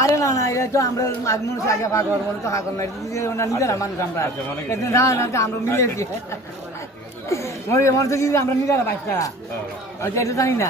আরে না না এটা তো আমরা মানুষ আগে ভাগ করবো তো ভাগ না নিজেরা মানুষ আমরা না না আমরা মিলেছি মনে তো আমরা নিজেরা বাইকটা এটা জানি না।